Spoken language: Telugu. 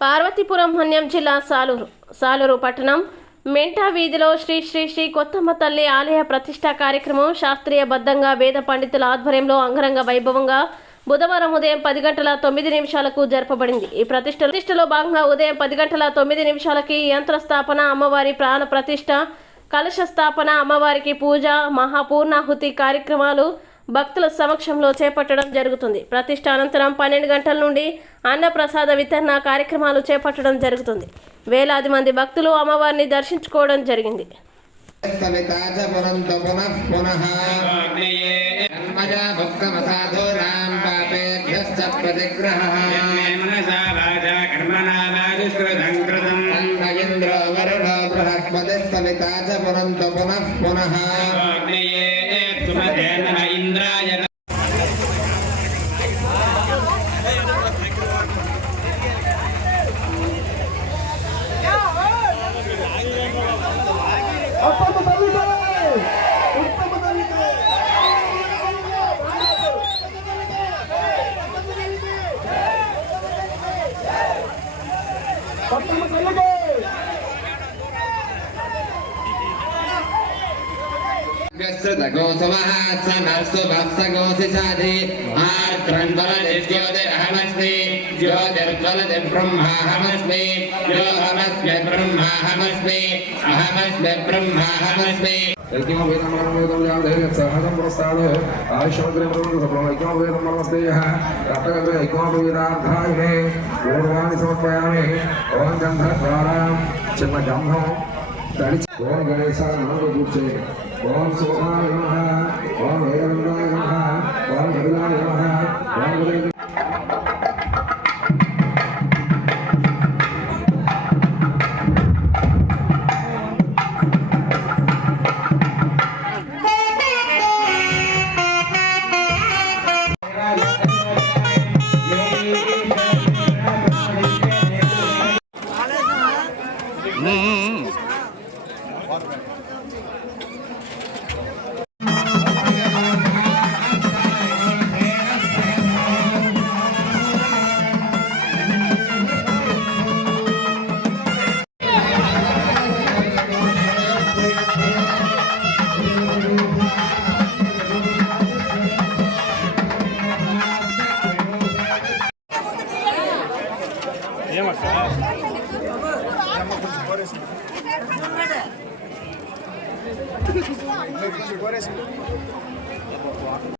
పార్వతీపురం మన్యం జిల్లా సాలూరు పట్టణం మెంటా వీధిలో శ్రీ శ్రీ శ్రీ కొత్తమ్మ తల్లి ఆలయ ప్రతిష్ఠా కార్యక్రమం శాస్త్రీయబద్ధంగా వేద పండితుల ఆధ్వర్యంలో అంగరంగ వైభవంగా బుధవారం ఉదయం 10:09 జరపబడింది. ఈ ప్రతిష్టలో భాగంగా ఉదయం 10:09 యంత్ర స్థాపన, అమ్మవారి ప్రాణ ప్రతిష్ఠ, కలశ స్థాపన, అమ్మవారికి పూజ, మహాపూర్ణాహుతి కార్యక్రమాలు భక్తుల సమక్షంలో చేపట్టడం జరుగుతుంది. ప్రతిష్ఠ అనంతరం 12 గంటల నుండి అన్నప్రసాద వితరణ కార్యక్రమాలు చేపట్టడం జరుగుతుంది. వేలాది మంది భక్తులు అమ్మవారిని దర్శించుకోవడం జరిగింది. చిన్న గంధం తడిచి ఓం గణేశాయ నమః కూర్చోండి. ఓం శోభాయ నమః, ఓం వేదవిందాయ నమః, ఓం కపిలాయ నమః, ఓం